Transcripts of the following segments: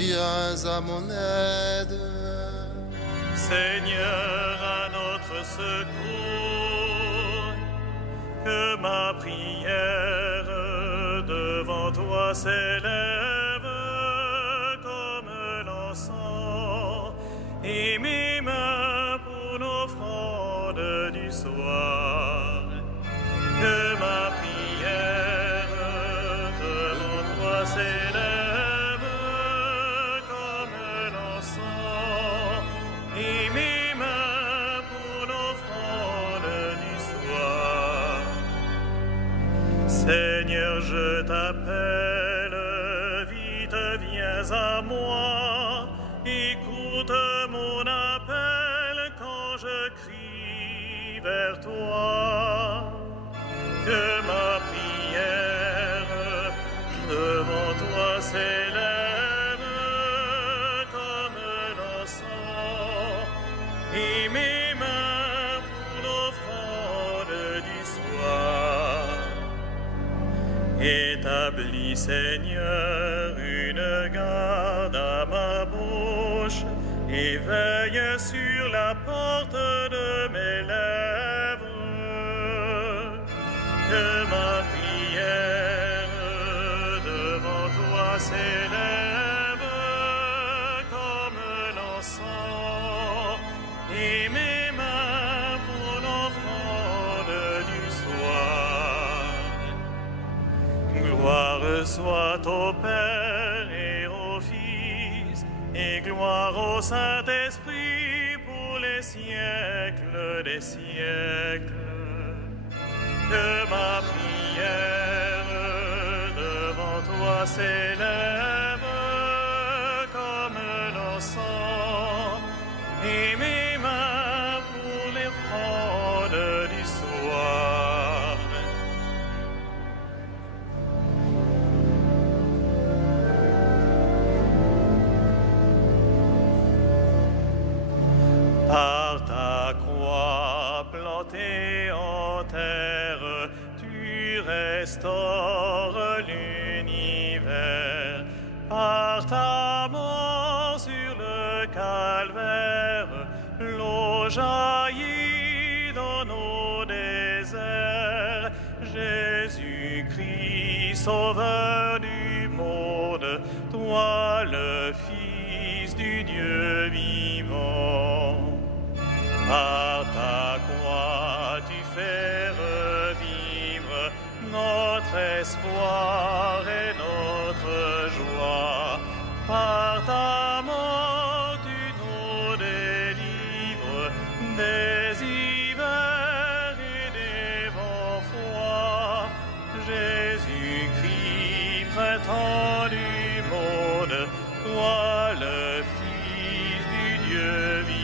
viens à mon aide. Seigneur, à notre secours, que ma prière devant toi s'élève comme l'encens, et mes mains pour l'offrande du soir. Que ma prière devant toi s'élève comme l'encens, et mes mains pour l'offrande du soir. Seigneur, je t'appelle, vite viens à moi, écoute mon appel quand je crie vers toi. Que ma prière devant toi s'élève comme l'encens, et mes mains pour l'offrande du soir. Établis, Seigneur, une garde à ma bouche, et veille sur la porte de mes lèvres. Que ma prière devant toi s'élève comme l'encens, et mes mains pour l'offrande du soir. Gloire soit au Père et au Fils, et gloire au Saint-Esprit pour les siècles des siècles. Que ma prière devant toi s'élève comme l'encens, et mes mains pour l'offrande du soir. Par ta croix plantée en terre, tu restaures l'univers. Par ta mort sur le calvaire, l'eau jaillit dans nos déserts. Jésus-Christ, sauveur du monde, toi le Fils du Dieu vivant. Par ta croix, tu fais revivre notre espoir et notre joie. Par ta mort, tu nous délivres des hivers et des vents froids. Jésus-Christ, printemps du monde, toi le Fils du Dieu vivant.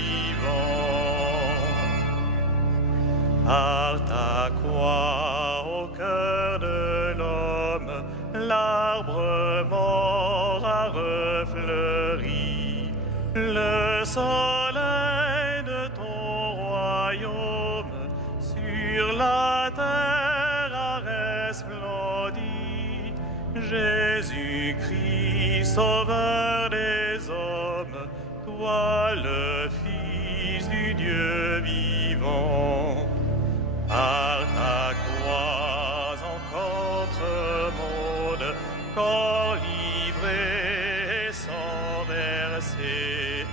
Par ta croix au cœur de l'homme, l'arbre mort a refleuri. Le soleil de ton royaume sur la terre a resplendi. Jésus-Christ, sauveur des hommes, toi le Fils du Dieu vivant. Par ta croix en contre-monde, corps livré et sans verser,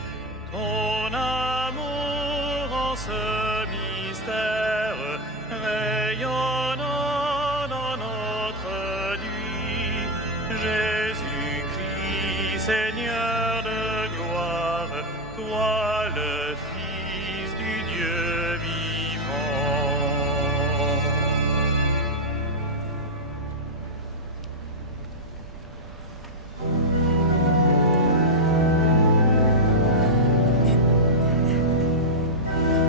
ton amour en ce mystère rayonnant dans notre nuit. Jésus-Christ, Seigneur de gloire, toi le Fils du Dieu vivant.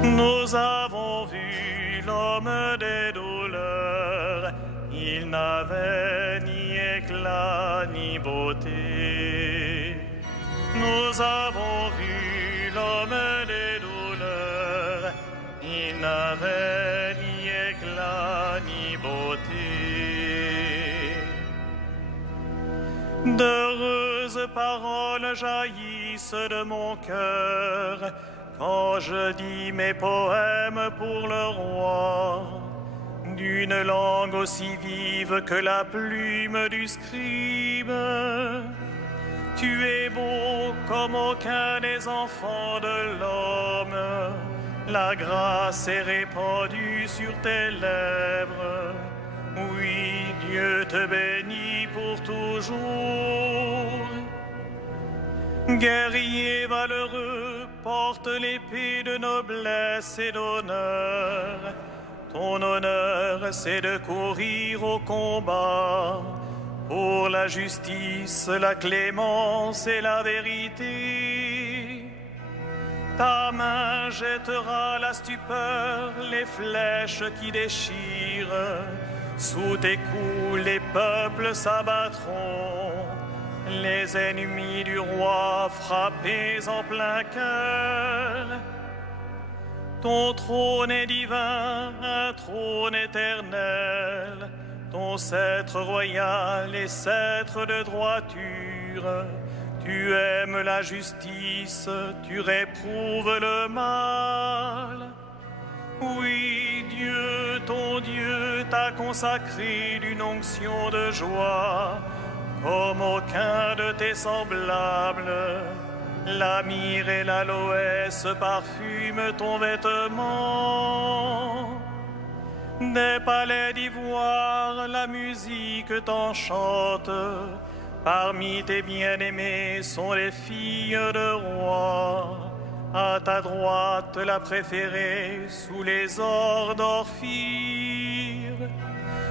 Nous avons vu l'homme des douleurs, il n'avait ni éclat ni beauté. Nous avons vu l'homme des douleurs, il n'avait ni éclat ni beauté. D'heureuses paroles jaillissent de mon cœur quand je dis mes poèmes pour le roi, d'une langue aussi vive que la plume du scribe. Tu es beau comme aucun des enfants de l'homme, la grâce est répandue sur tes lèvres. Oui, Dieu te bénit pour toujours. Guerrier valeureux, porte l'épée de noblesse et d'honneur. Ton honneur, c'est de courir au combat pour la justice, la clémence et la vérité. Ta main jettera la stupeur, les flèches qui déchirent. Sous tes coups, les peuples s'abattront, les ennemis du roi frappés en plein cœur. Ton trône est divin, un trône éternel, ton sceptre royal est sceptre de droiture. Tu aimes la justice, tu réprouves le mal. Oui, Dieu, ton Dieu, t'a consacré d'une onction de joie, comme aucun de tes semblables. La myrrhe et l'aloès parfument ton vêtement. Des palais d'ivoire, la musique t'enchante. Parmi tes bien-aimés sont les filles de rois. À ta droite, la préférée, sous les ors d'Orphir.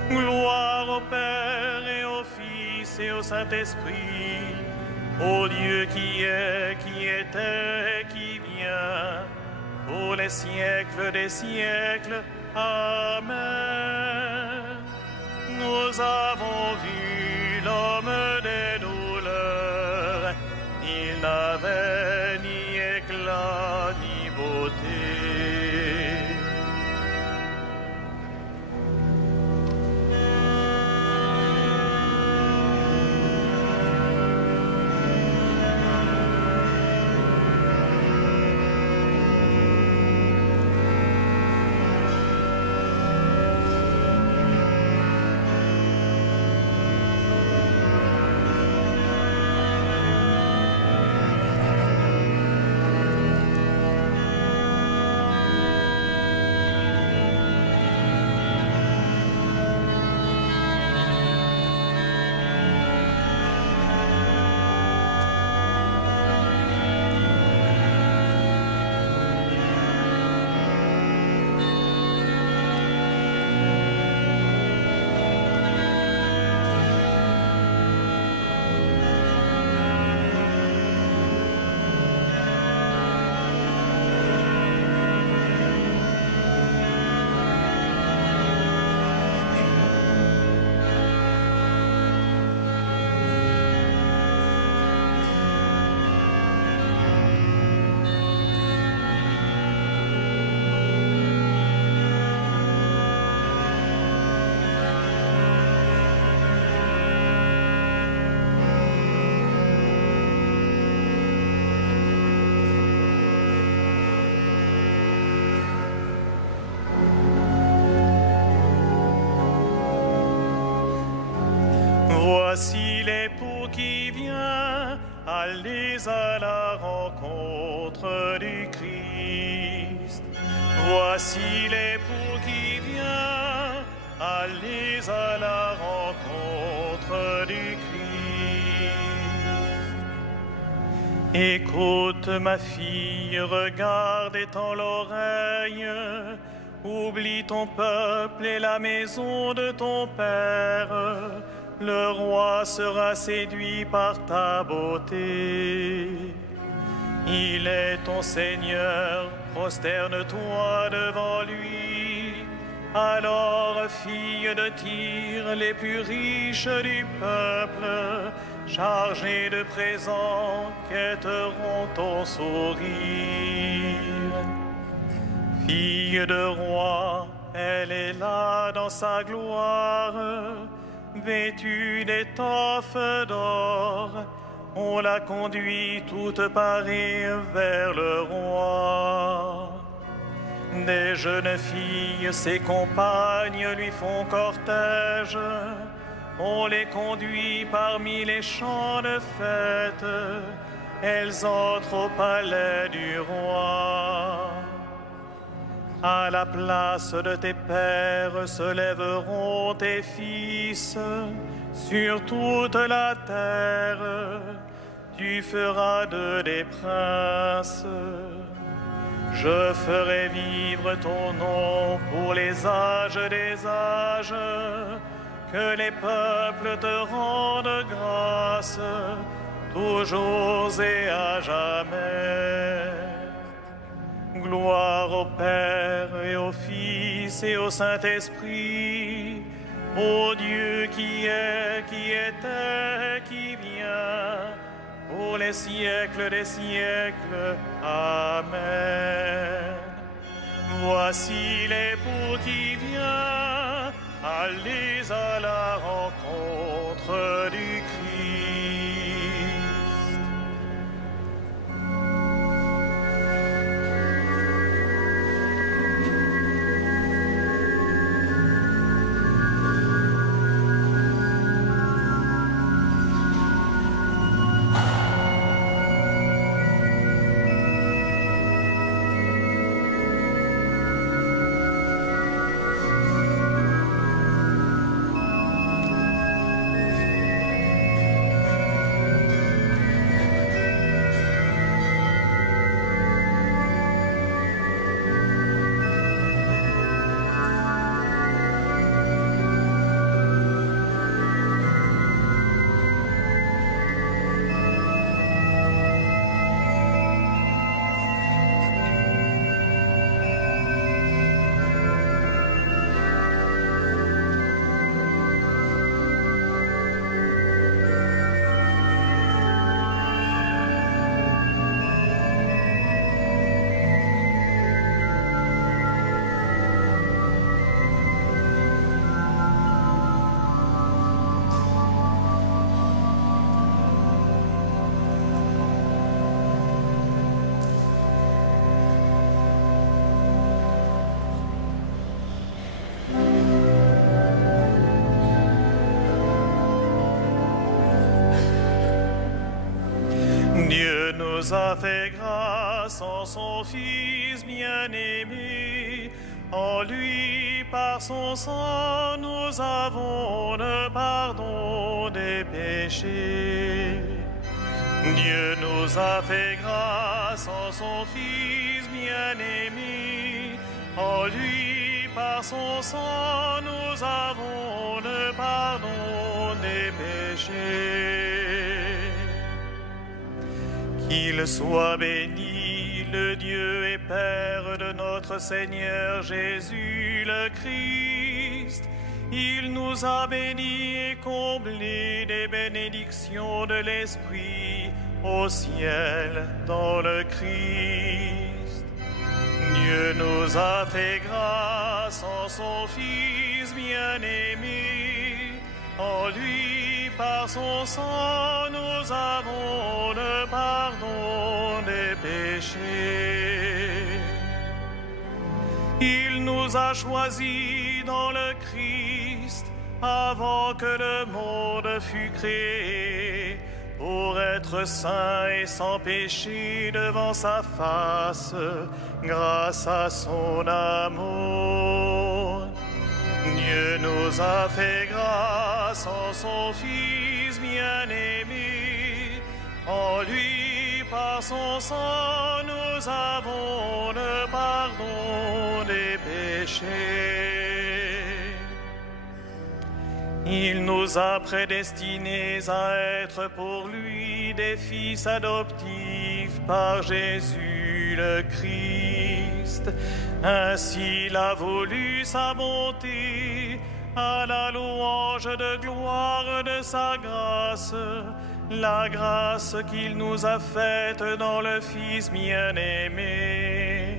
Gloire au Père et au Fils et au Saint-Esprit, au Dieu qui est, qui était et qui vient, pour les siècles des siècles. Amen. Nous avons vu l'homme des douleurs, il n'avait ni éclat ni beauté. Voici l'époux qui vient, allez à la rencontre du Christ. Voici l'époux qui vient, allez à la rencontre du Christ. Écoute ma fille, regarde et tends l'oreille. Oublie ton peuple et la maison de ton père. Le roi sera séduit par ta beauté. Il est ton Seigneur, prosterne-toi devant lui. Alors, filles de Tyr, les plus riches du peuple, chargées de présents, quêteront ton sourire. Fille de roi, elle est là dans sa gloire, vêtue d'étoffes d'or, on la conduit toute parée vers le roi. Des jeunes filles, ses compagnes, lui font cortège. On les conduit parmi les champs de fête. Elles entrent au palais du roi. À la place de tes pères se lèveront tes fils. Sur toute la terre, tu feras d'eux des princes. Je ferai vivre ton nom pour les âges des âges. Que les peuples te rendent grâce, toujours et à jamais. Gloire au Père et au Fils et au Saint-Esprit, au Dieu qui est, qui était, qui vient, pour les siècles des siècles. Amen. Voici l'époux qui vient, allez à la rencontre du Christ. Dieu nous a fait grâce en son Fils bien-aimé. En lui, par son sang, nous avons le pardon des péchés. Dieu nous a fait grâce en son Fils bien-aimé. En lui, par son sang, nous avons le pardon des péchés. Qu'il soit béni, le Dieu et Père de notre Seigneur Jésus le Christ. Il nous a bénis et comblés des bénédictions de l'Esprit au ciel dans le Christ. Dieu nous a fait grâce en son Fils bien-aimé. En lui, par son sang, nous avons le pardon des péchés. Il nous a choisis dans le Christ avant que le monde fût créé, pour être saints et sans péché devant sa face, grâce à son amour. Dieu nous a fait grâce en son Fils bien-aimé. En lui, par son sang, nous avons le pardon des péchés. Il nous a prédestinés à être pour lui des fils adoptifs par Jésus le Christ. Ainsi il a voulu sa bonté, à la louange de gloire de sa grâce, la grâce qu'il nous a faite dans le Fils bien-aimé.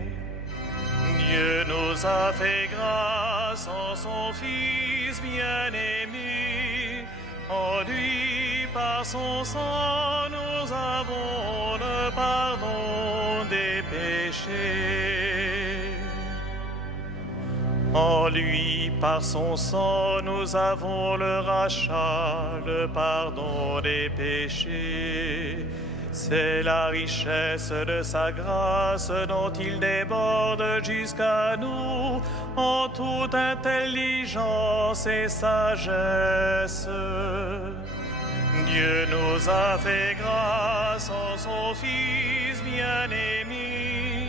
Dieu nous a fait grâce en son Fils bien-aimé. En lui, par son sang, nous avons le pardon des péchés. En lui, par son sang, nous avons le rachat, le pardon des péchés. C'est la richesse de sa grâce dont il déborde jusqu'à nous en toute intelligence et sagesse. Dieu nous a fait grâce en son Fils bien-aimé.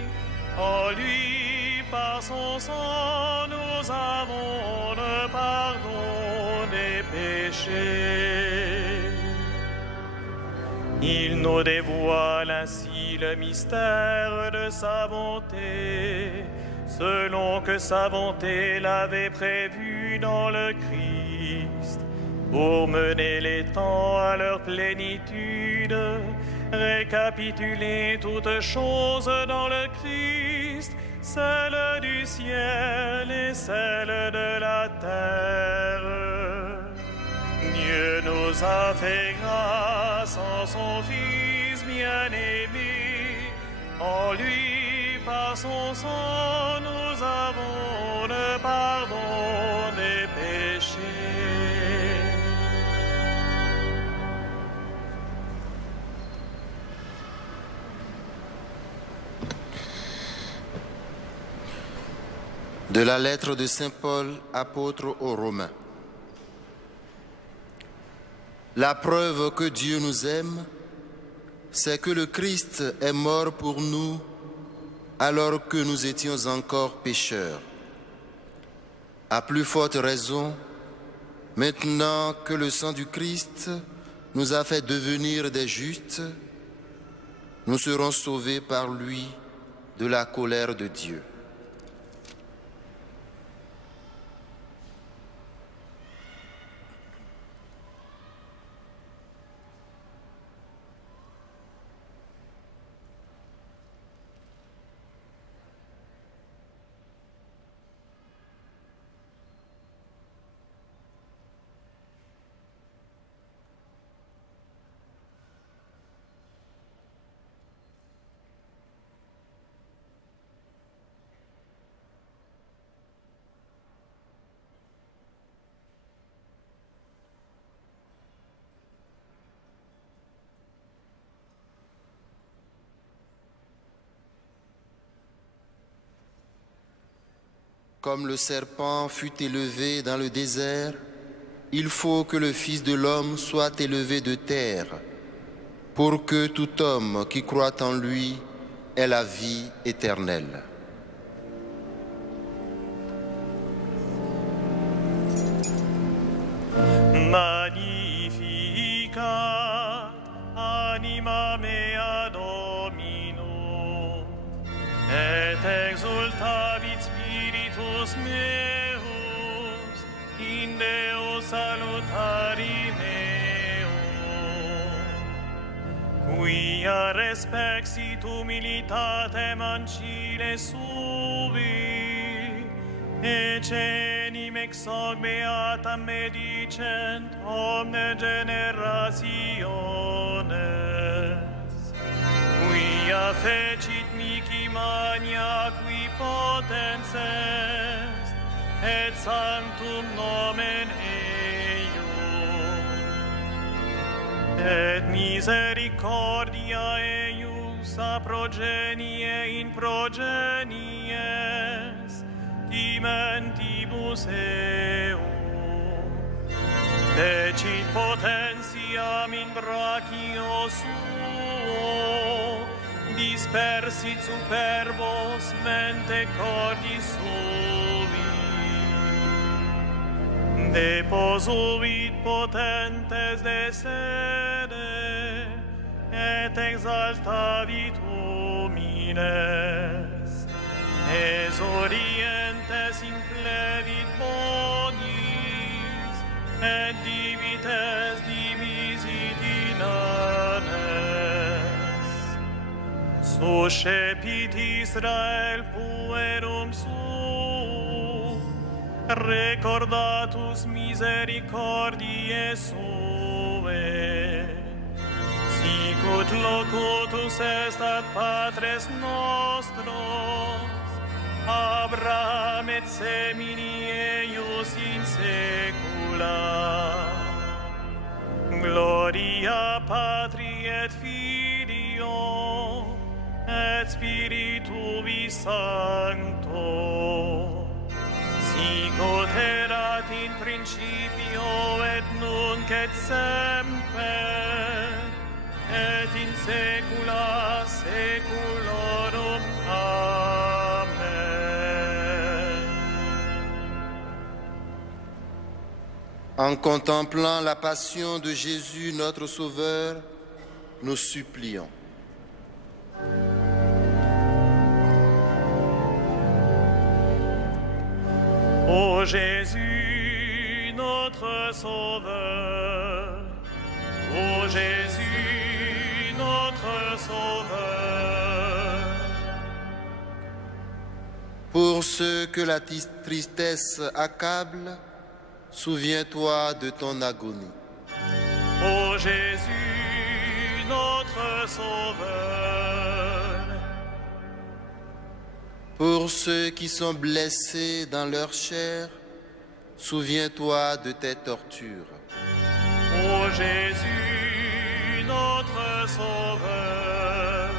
En lui, par son sang, nous avons le pardon des péchés. Il nous dévoile ainsi le mystère de sa bonté, selon que sa bonté l'avait prévu dans le Christ, pour mener les temps à leur plénitude, récapituler toutes choses dans le Christ, celle du ciel et celle de la terre. Dieu nous a fait grâce en son Fils bien-aimé. En lui, par son sang, nous avons le pardon des péchés. De la lettre de Saint Paul, apôtre aux Romains. La preuve que Dieu nous aime, c'est que le Christ est mort pour nous alors que nous étions encore pécheurs. À plus forte raison, maintenant que le sang du Christ nous a fait devenir des justes, nous serons sauvés par lui de la colère de Dieu. Comme le serpent fut élevé dans le désert, il faut que le Fils de l'homme soit élevé de terre, pour que tout homme qui croit en lui ait la vie éternelle. Magnificat anima mea Domino, et exultavit spiritus meus in Deo salutari meo, quia respexit humilitatem ancile subi, ecenim ex hoc beatam me dicent omne generationes, quia fecit mihi mania qui potens est, et sanctum nomen eius, et misericordia eius a progenie in progenies, dimentibus eum, fecit potentiam in brachio suo, dispersit superbos mente cordis sui, deposuit potentes de sede, et exaltavit homines, exorientes implevit bonis, et divites divisit inanes. Suscepit Israel puerum suum, recordatus misericordiae suae, Sicut locutus est ad patres nostros, Abraham et semini eius in saecula. Gloria Patri et Filio, et Spiritui Sancto, sicut erat in principio et nunc et semper, et in saecula saeculorum. Amen. En contemplant la passion de Jésus, notre Sauveur, nous supplions. Ô Jésus, notre Sauveur, ô Jésus, notre Sauveur. Pour ceux que la tristesse accable, souviens-toi de ton agonie. Ô Jésus, notre Sauveur. Pour ceux qui sont blessés dans leur chair, souviens-toi de tes tortures. Ô Jésus, notre Sauveur.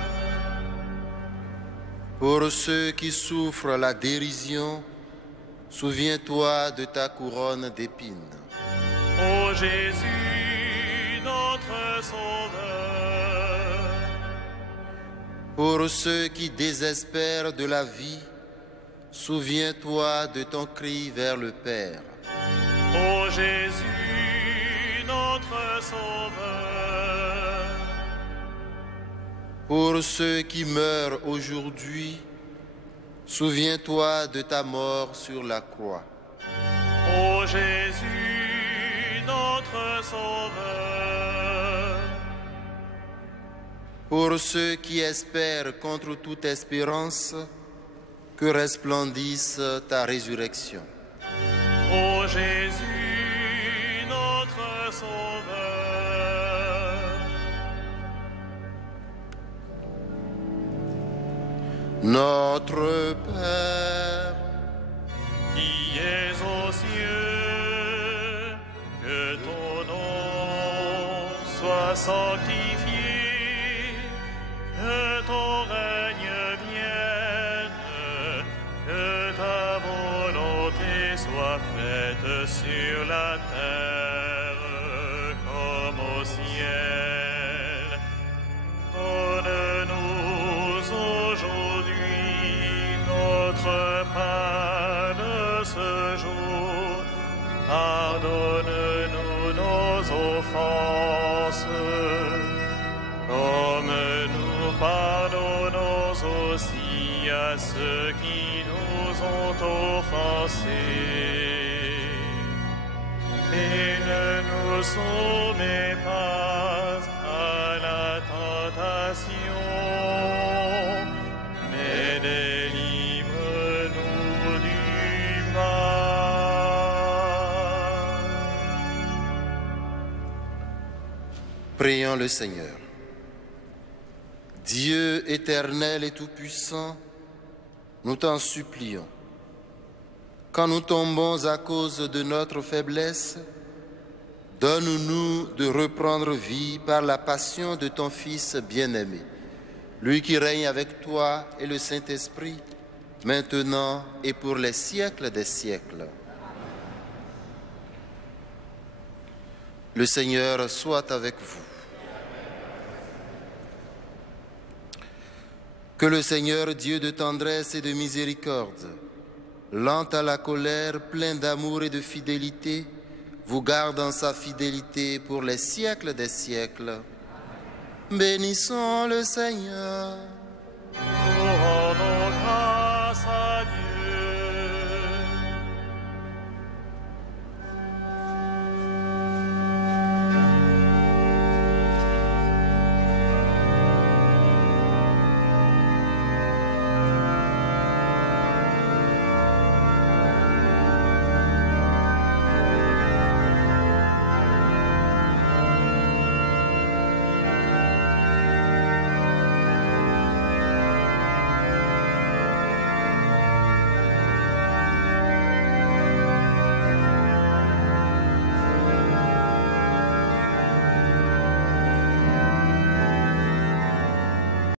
Pour ceux qui souffrent la dérision, souviens-toi de ta couronne d'épines. Ô Jésus, notre Sauveur. Pour ceux qui désespèrent de la vie, souviens-toi de ton cri vers le Père. Ô Jésus, notre Sauveur. Pour ceux qui meurent aujourd'hui, souviens-toi de ta mort sur la croix. Ô Jésus, notre Sauveur. Pour ceux qui espèrent contre toute espérance, que resplendisse ta résurrection. Ô Jésus, notre Sauveur. Notre Père, qui es aux cieux, que ton nom soit sanctifié, que ton règne vienne, que ta volonté soit faite sur la terre comme au ciel. Donne-nous aujourd'hui notre pain de ce jour. Pardonne-nous nos offenses, comme nous pardonnons aussi à ceux qui nous ont offensés. Et ne nous soumets pas à la tentation, mais délivre-nous du mal. prions le Seigneur. Dieu éternel et tout-puissant, nous t'en supplions. Quand nous tombons à cause de notre faiblesse, donne-nous de reprendre vie par la passion de ton Fils bien-aimé, lui qui règne avec toi et le Saint-Esprit, maintenant et pour les siècles des siècles. Le Seigneur soit avec vous. Que le Seigneur, Dieu de tendresse et de miséricorde, lent à la colère, plein d'amour et de fidélité, vous garde en sa fidélité pour les siècles des siècles. Bénissons le Seigneur.